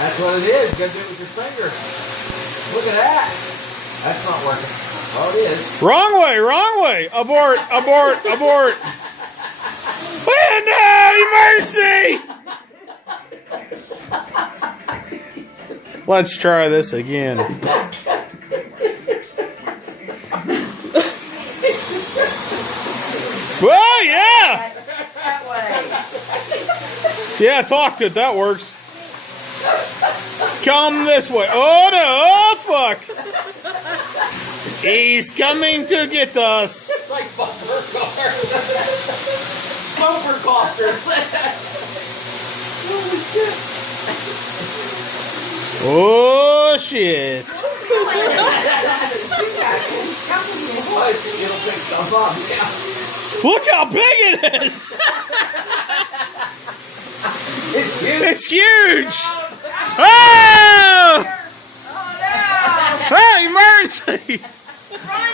That's what it is. You gotta do it with your finger. Look at that. That's not working. Oh, it is. Wrong way, wrong way. Abort, abort, abort. Oh, no, mercy! Let's try this again. Well, yeah! Yeah, talked it. That works. Come this way. Oh, no. Oh, fuck. He's coming to get us. It's like bumper cars. Bumper coasters. Oh, shit. It'll pick stuff up, yeah. Look how big it is. It's huge. It's huge. Oh! Oh no! Hey, emergency! Run!